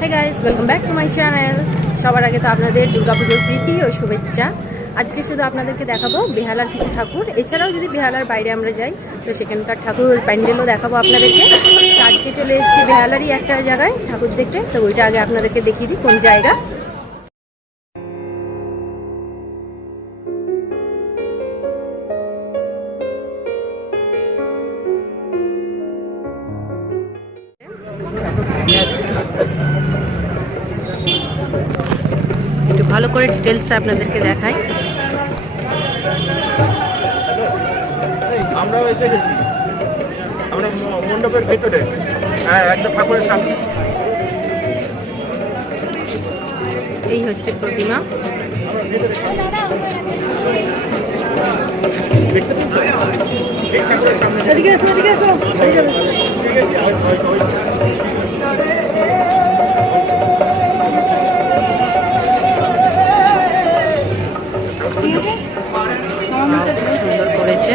Hi guys, welcome back to my channel. সবার আগে তো আপনাদের দুর্গাপুজোর প্রীতি ও শুভেচ্ছা। আজকে শুধু আপনাদেরকে দেখাবো বেহালার কিছু ঠাকুর। এছাড়াও যদি বেহালার বাইরে আমরা যাই তো সেখানকার ঠাকুর প্যান্ডেলও দেখাবো আপনাদেরকে। আজকে চলে এসেছি বেহালারই একটা জায়গায় ঠাকুর দেখতে, তো ওইটা আগে আপনাদেরকে দেখিয়ে দিই কোন জায়গা। একটু ভালো করে ডিটেলস আপনাদেরকে দেখাই। আমরা এসে গেছি, আমরা মণ্ডপের ভিতরে, হ্যাঁ, একটা ঠাকুরের সামনে। এই হচ্ছে প্রতিমা। সুন্দর করেছে।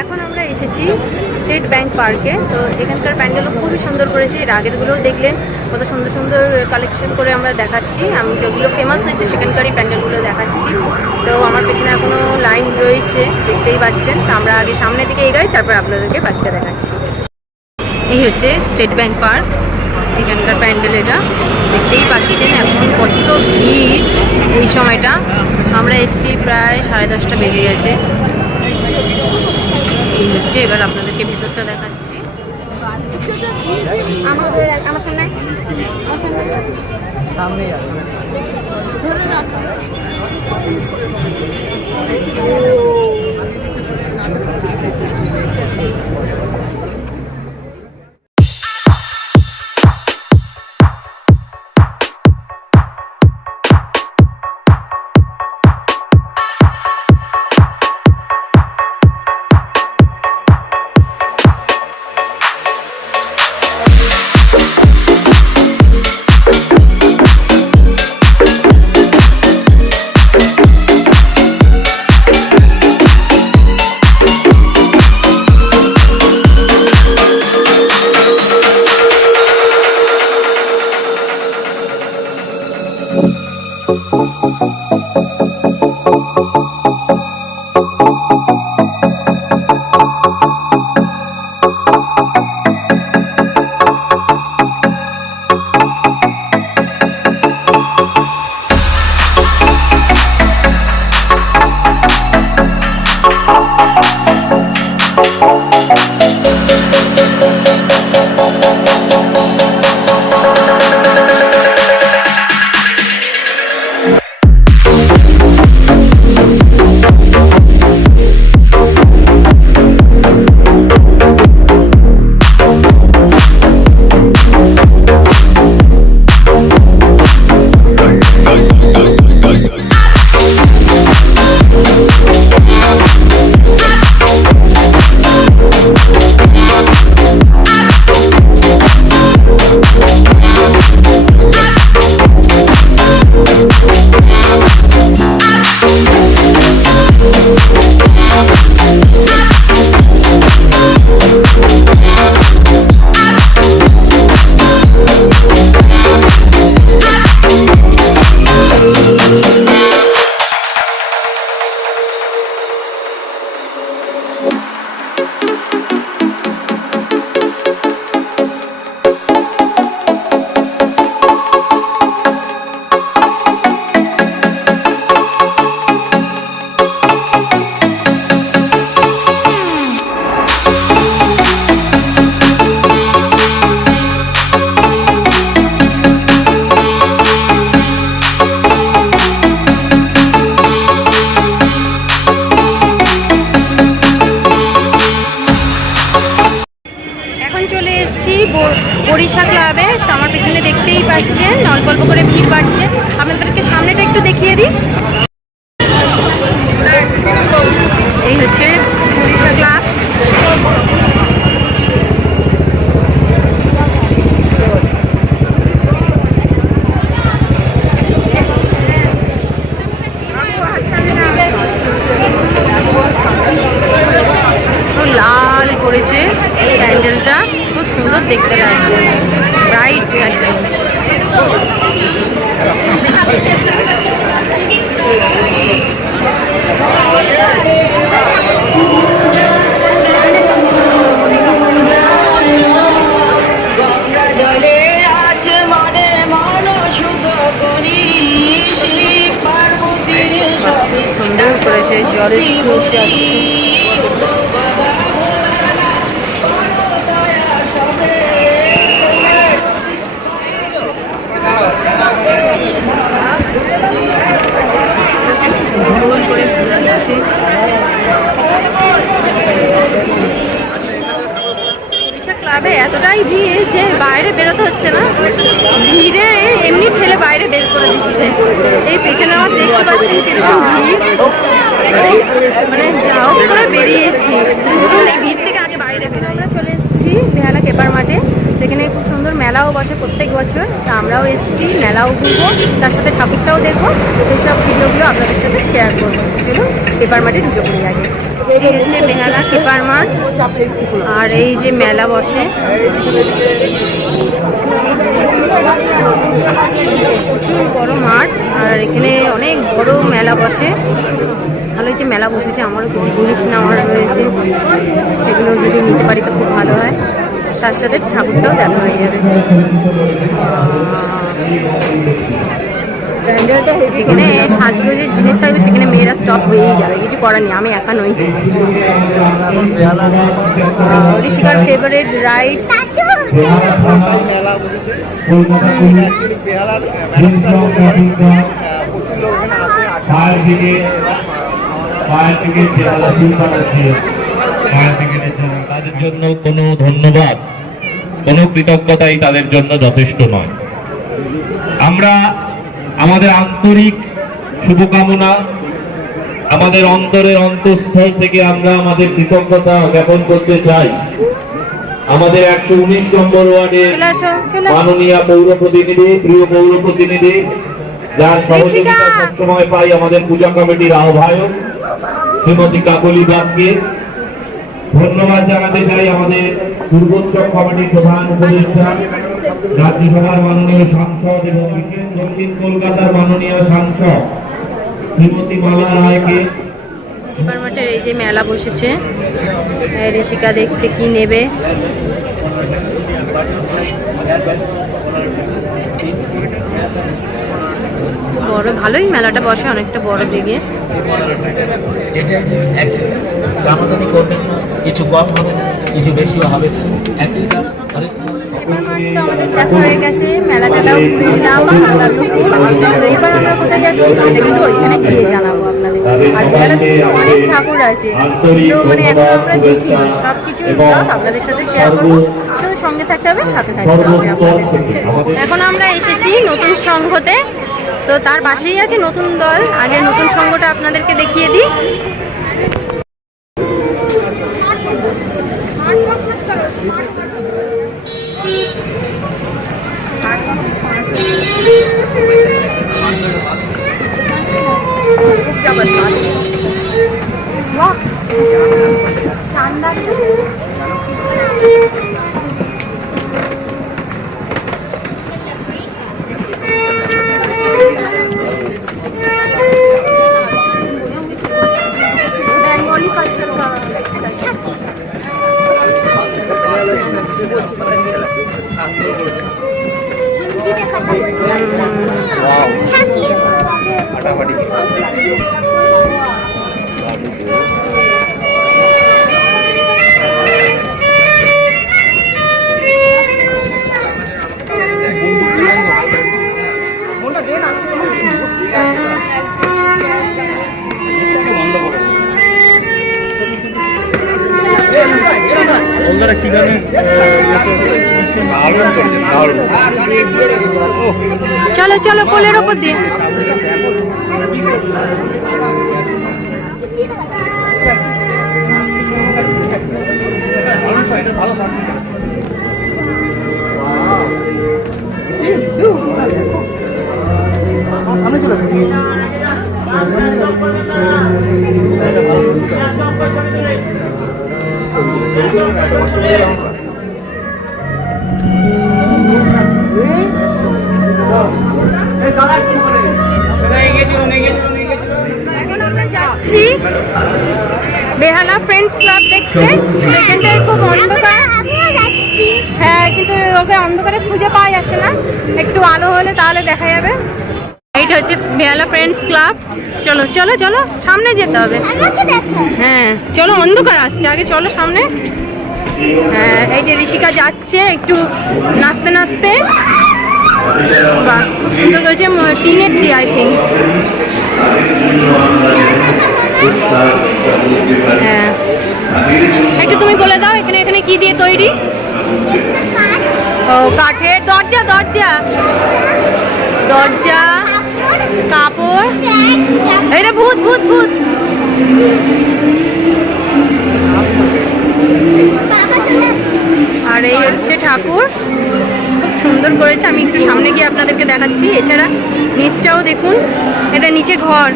এখন আমরা এসেছি স্টেট ব্যাংক পার্কে। তো এখানকার প্যান্ডেলও খুবই সুন্দর করেছে। এর আগেরগুলোও দেখলেন কত সুন্দর সুন্দর কালেকশন করে আমরা দেখাচ্ছি। আমি যেগুলো ফেমাস হয়েছে সেখানকারই প্যান্ডেলগুলো দেখাচ্ছি। তো আমার পেছনে এখনও লাইন রয়েছে, দেখতেই পাচ্ছেন। তো আমরা আগে সামনের দিকে এগাই, তারপর আপনাদেরকে বাকিটা দেখাচ্ছি। এই হচ্ছে স্টেট ব্যাংক পার্ক, এখানকার প্যান্ডেল। এটা দেখতেই পাচ্ছেন এখন কত ভিড় এই সময়টা। আমরা এসছি প্রায় 10:30 বেজে গেছে। এই হচ্ছে, এবার আপনাদেরকে ভেতরটা দেখাচ্ছি। আমার সামনে বরিশা ক্লাবে। তো আমার পেছনে দেখতেই পাচ্ছেন অল্প অল্প করে ভিড় বাড়ছে। আপনাদেরকে সামনেটা একটু দেখিয়ে দিই। এই হচ্ছে বরিশা ক্লাব। করেছে, জলের স্রোত যাচ্ছে। গোল করে ঘুরাচ্ছে। ক্লাবে এতটাই ভিড় যে বাইরে বেরোতে হচ্ছে না, ভিড়ে এমনি ঠেলে বাইরে বের করে দিচ্ছে। এই পেছনে আমার দেখতে পাচ্ছেন কিরকম ভিড়, মানে যাও করে বেরিয়েছি, এই ভিড় থেকে আগে বাইরে বেরোই। আমরা চলে এসেছি বেহালা পেপার মাঠে, সেখানে খুব সুন্দর মেলাও বসে প্রত্যেক বছর। তা আমরাও এসেছি, মেলাও ঘুরবো, তার সাথে ঠাকুরটাও দেখবো, সেই সব ভিডিওগুলো আপনাদের সাথে শেয়ার করবো। চলুন পেপার মাঠে ঢুকে পড়ি আগে। এই হচ্ছে বেহালা পেপার মাঠ, আর এই যে মেলা বসে। প্রচুর বড় মাঠ, আর এখানে অনেক বড় মেলা বসে। ভালো হয়েছে মেলা বসেছে, আমারও কিছু জিনিস নেওয়ার রয়েছে, সেগুলো যদি নিতে পারি তো খুব ভালো হয়, তার সাথে ঠাকুরটাও দেখা হয়ে যাবে। যেখানে সাজগোজের জিনিস থাকবে সেখানে মেয়েরা স্টপ হয়েই যাবে, কিছু করার নেই, আমি একা নই। ঋষিকার ফেভারিট রাইড। তাদের জন্য কোনো ধন্যবাদ, কোনো কৃতজ্ঞতাই তাদের জন্য যথেষ্ট নয়। আমরা আমাদের আন্তরিক শুভকামনা, আমাদের অন্তরের অন্তঃস্থল থেকে আমরা আমাদের কৃতজ্ঞতা জ্ঞাপন করতে চাই আমাদের 119 নম্বর ওয়ার্ডের মাননীয় পৌর প্রতিনিধি, প্রিয় পৌর প্রতিনিধি, যার সহযোগিতা সবসময় পাই আমাদের পূজা কমিটির আহ্বায়ক শ্রীমতী কাকলি বাগকে। ধন্যবাদ জানাতে চাই আমাদের দুর্গোৎসব কমিটির প্রধান উপদেষ্টা, রাজ্যসভার মাননীয় সাংসদ এবং বিশেষ দক্ষিণ কলকাতার মাননীয় সাংসদ শ্রীমতী মালা রায়কে। পেপার মাঠের এই যে মেলা বসেছে, ঋষিকা দেখছে কি নেবে। বড় ভালোই মেলাটা বসে, অনেকটা বড় দিকে। কিছু কম হবে, কিছু বেশিও হবে। আমাদের দেখা হয়ে গেছে, মেলা টেলাও ঘুরে নিলাম, এবার আমরা কোথায় যাচ্ছি সেটা কিন্তু ওইখানে গিয়ে জানাবো আপনাদের। আর মেলাতে অনেক ঠাকুর আছে, যেগুলো মানে এখন আমরা দেখি সব কিছু আপনাদের সাথে শেয়ার করবো, শুধু সঙ্গে থাকতে হবে, সাথে থাকতে হবে আপনাদের। এখন আমরা এসেছি নতুন সংঘতে, তো তার পাশেই আছে নতুন দল। আগে নতুন সংঘটা আপনাদেরকে দেখিয়ে দিই। शानदार बंगाली कल्चर का चलो चलो कोलेर ऊपर दिए बेहाला फ्रेंड्स क्लब देखते এখানটায় খুব অন্ধকার। হ্যাঁ, কিন্তু ওকে অন্ধকারে খুঁজে পাওয়া যাচ্ছে না, একটু আলো হলে তাহলে দেখা যাবে। এইটা হচ্ছে বেহালা ফ্রেন্ডস ক্লাব। চলো চলো চলো, সামনে যেতে হবে। হ্যাঁ চলো, অন্ধকার আসছে, আগে চলো সামনে। হ্যাঁ, এই যে ঋষিকা যাচ্ছে একটু নাচতে নাচতে। বাহ, খুব সুন্দর হয়েছে, টিনের দিয়ে আই থিঙ্ক। হ্যাঁ, একটু তুমি বলে দাও এখানে এখানে কি দিয়ে তৈরি? ও কাঠের দরজা, দরজা দরজা, কাপড়। এটা ভূত ভূত ভূত। আর এই হচ্ছে ঠাকুর, খুব সুন্দর করেছে। আমি একটু সামনে গিয়ে আপনাদেরকে দেখাচ্ছি। এছাড়া নিচটাও দেখুন, এটা নিচে ঘর।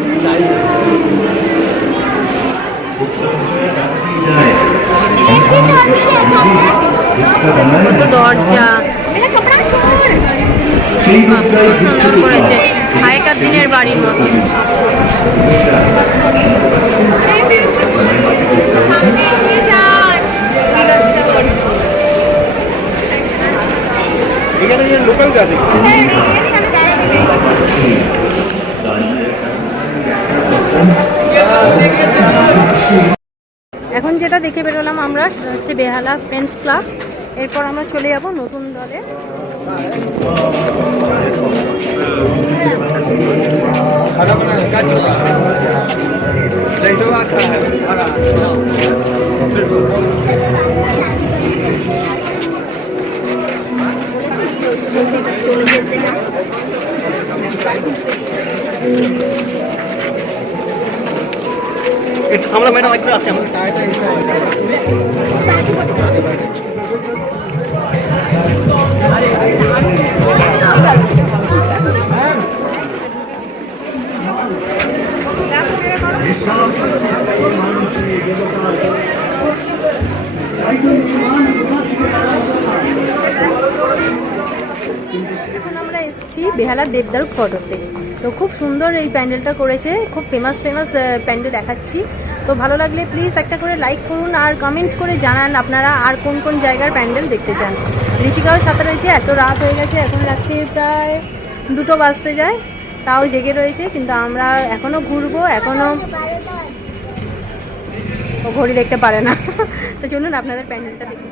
কত দরজা, সুন্দর করেছে, আগেকার দিনের বাড়ির মতো। লোকাল গাছ এখন যেটা দেখে বেরোলাম আমরা, সেটা হচ্ছে বেহালা ফ্রেন্ডস ক্লাব। এরপর আমরা চলে যাব নতুন দলে। চলে যেতে না, একটু সামলা ম্যাডাম একটু আসে। এখন আমরা এসেছি বেহালা দেবদারু ফটোতে। তো খুব সুন্দর এই প্যান্ডেলটা করেছে, খুব ফেমাস প্যান্ডেল দেখাচ্ছি। তো ভালো লাগলে প্লিজ একটা করে লাইক করুন আর কমেন্ট করে জানান আপনারা আর কোন কোন জায়গার প্যান্ডেল দেখতে চান। ঋষিকাও সাথে রয়েছে। এত রাত হয়ে গেছে, এখন রাত্রি প্রায় 2টো বাজতে যায়, তাও জেগে রয়েছে। কিন্তু আমরা এখনও ঘুরবো, এখনও ও ঘড়ি দেখতে পারে না। তো চলুন আপনাদের প্যান্ডেলটা দেখুন।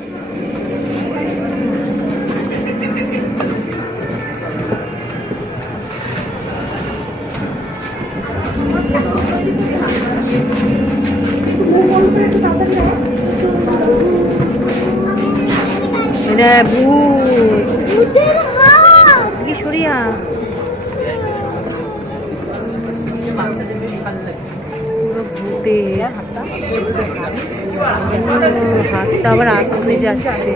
এটা ভূত কি সরিয়া, পুরো ভূতের হাতটা আবার আসছে যাচ্ছে।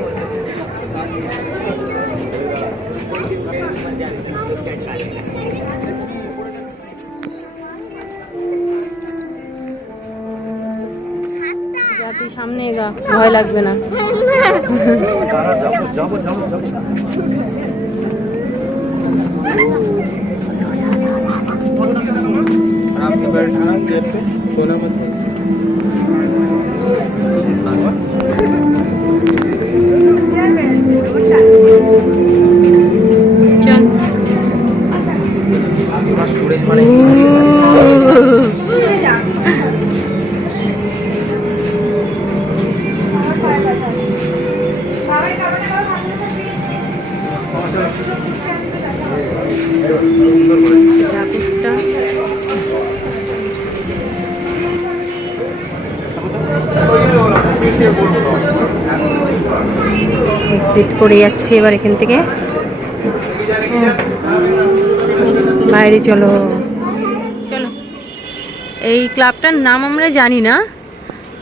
তুই সামনে এগা, ভয় লাগবে না। এক্সিট করে যাচ্ছি এবার এখান থেকে, বাইরে চলো চলো। এই ক্লাবটার নাম আমরা জানি না,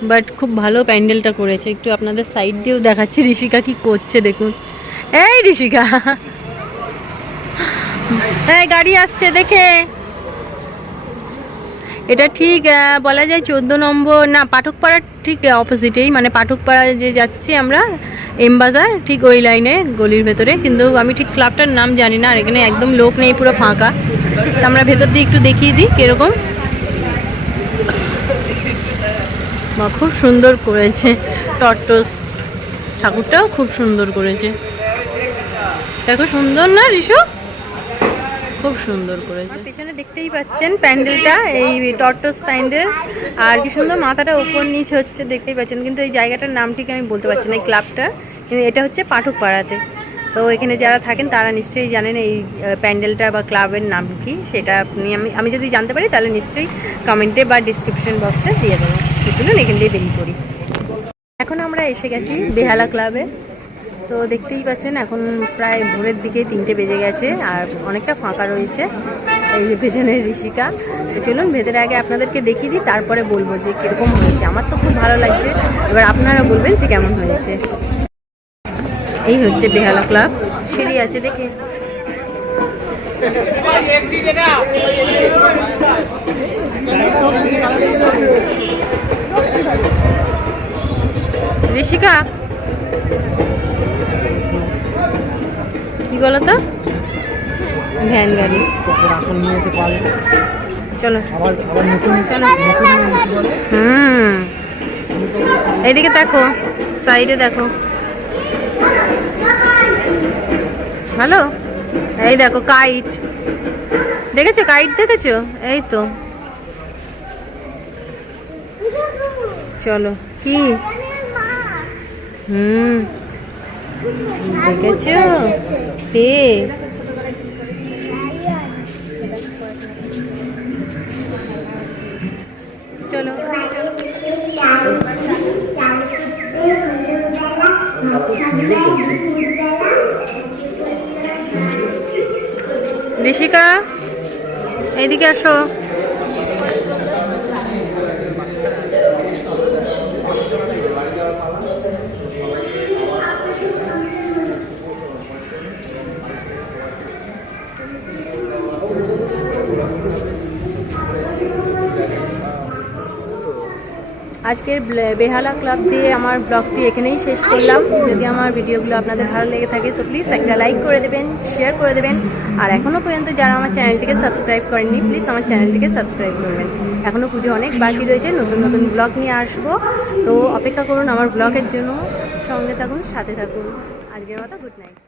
বাট খুব ভালো প্যান্ডেলটা করেছে। একটু আপনাদের সাইড দিয়েও দেখাচ্ছি। ঋষিকা কি করছে দেখুন। এই ঋষিকা, এই গাড়ি আসছে দেখে। এটা ঠিক বলা যায় 14 নম্বর না, পাঠকপাড়ার ঠিক অপোজিটেই, মানে পাঠকপাড়া যে যাচ্ছি আমরা এম বাজার, ঠিক ওই লাইনে গলির ভেতরে। কিন্তু আমি ঠিক ক্লাবটার নাম জানি না। আর এখানে একদম লোক নেই, পুরো ফাঁকা। তো আমরা ভেতর দিয়ে একটু দেখিয়ে দিই কিরকম। বা খুব সুন্দর করেছে, টর্টোস ঠাকুরটাও খুব সুন্দর করেছে। দেখো সুন্দর না ঋষু? খুব সুন্দর করেছে। পেছনে দেখতেই পাচ্ছেন প্যান্ডেলটা, এই টর্টস প্যান্ডেল, আর কি সুন্দর মাথাটা ওপর নিচ হচ্ছে দেখতেই পাচ্ছেন। কিন্তু এই জায়গাটার নাম ঠিক আমি বলতে পারছি না, এই ক্লাবটা, কিন্তু এটা হচ্ছে পাঠক পাড়াতে। তো এখানে যারা থাকেন তারা নিশ্চয়ই জানেন এই প্যান্ডেলটা বা ক্লাবের নাম কি, সেটা আপনি আমি যদি জানতে পারি তাহলে নিশ্চয়ই কমেন্টে বা ডিসক্রিপশন বক্সে দিয়ে দেবো। চলুন এখান দিয়ে বেরিয়ে পড়ি। এখন আমরা এসে গেছি বেহালা ক্লাবে। তো দেখতেই পাচ্ছেন এখন প্রায় ভোরের দিকে 3টে বেজে গেছে আর অনেকটা ফাঁকা রয়েছে। এই যে পেছনের ঋষিকা। তো চলুন ভেতরে আগে আপনাদেরকে দেখিয়ে দিই, তারপরে বলবো যে কীরকম হয়েছে। আমার তো খুব ভালো লাগছে, এবার আপনারা বলবেন যে কেমন হয়েছে। এই হচ্ছে বেহালা ক্লাব, সিঁড়ি আছে দেখে। ঋষিকা কি বলো তো, ভ্যান গাড়ি চলো চলো। এইদিকে দেখো, সাইডে দেখো, ভালো। এই দেখো কাইট দেখেছো, কাইট দেখেছো, এই তো। চলো কি দেখেছো কে, চলো ওদিকে চলো। ঋষিকা এইদিকে আসো। আজকের বেহালা ক্লাব দিয়ে আমার ব্লগটি এখানেই শেষ করলাম। যদি আমার ভিডিওগুলো আপনাদের ভালো লেগে থাকে তো প্লিজ একটা লাইক করে দেবেন, শেয়ার করে দেবেন। আর এখনও পর্যন্ত যারা আমার চ্যানেলটিকে সাবস্ক্রাইব করেননি প্লিজ আমার চ্যানেলটিকে সাবস্ক্রাইব করবেন। এখনও পুজো অনেক বাকি রয়েছে, নতুন নতুন ব্লগ নিয়ে আসবো। তো অপেক্ষা করুন আমার ব্লগের জন্য, সঙ্গে থাকুন, সাথে থাকুন। আজকের মতো গুড নাইট।